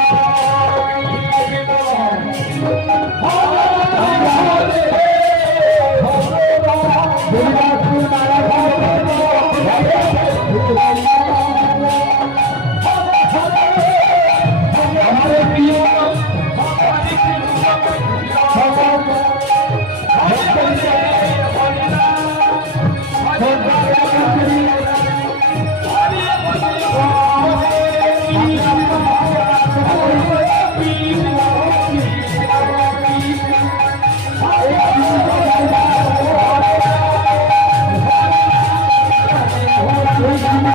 Oh!